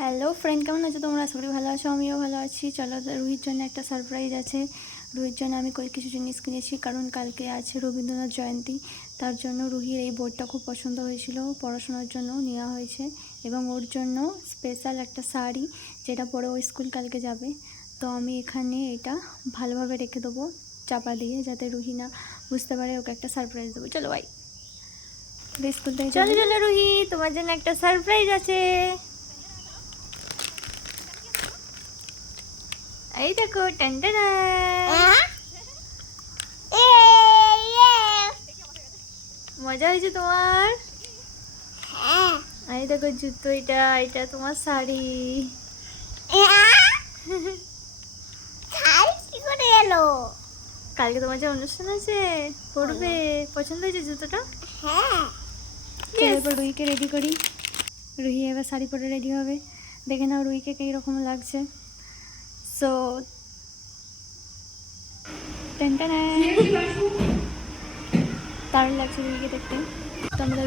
Hello friend, কেমন আছো তোমরা? আশা করি ভালো আছো, আমিও ভালো আছি। চলো, রুহির জন্য একটা সারপ্রাইজ আছে। রুহির জন্য আমি কিছু জিনিস কিনেছি, কারণ কালকে আছে রবীন্দ্রনাথ জয়ন্তী। তার জন্য রুহির এই বোর্ডটা খুব পছন্দ হয়েছিল, পড়াশোনার জন্য নেওয়া হয়েছে। এবং ওর জন্য স্পেশাল একটা শাড়ি, যেটা পরে ও স্কুল কালকে যাবে। তো আমি এখানে এটা ভালোভাবে রেখে দেবো চাপা দিয়ে, যাতে রুহি না বুঝতে পারে। ওকে একটা সারপ্রাইজ দেবো। চলো ভাই, স্কুল থেকে চলো। চলো রুহি, তোমার জন্য একটা সারপ্রাইজ আছে। এই দেখো, টানটানা। মজা হয়েছে তোমার? এই দেখো জুতো, এটা এটা তোমার শাড়ি। কি করে এলো? কালকে তোমার যে অনুষ্ঠান আছে, পরবে। পছন্দ হয়েছে জুতোটা? হ্যাঁ। চলো এবার রুহিকে রেডি করি। রুহি এবার শাড়ি পরে রেডি হবে। দেখে নাও রুহিকে কীরকম লাগছে। সো টানটানা, দারুণ লাগছে রুহিকে দেখতে। তো আমরা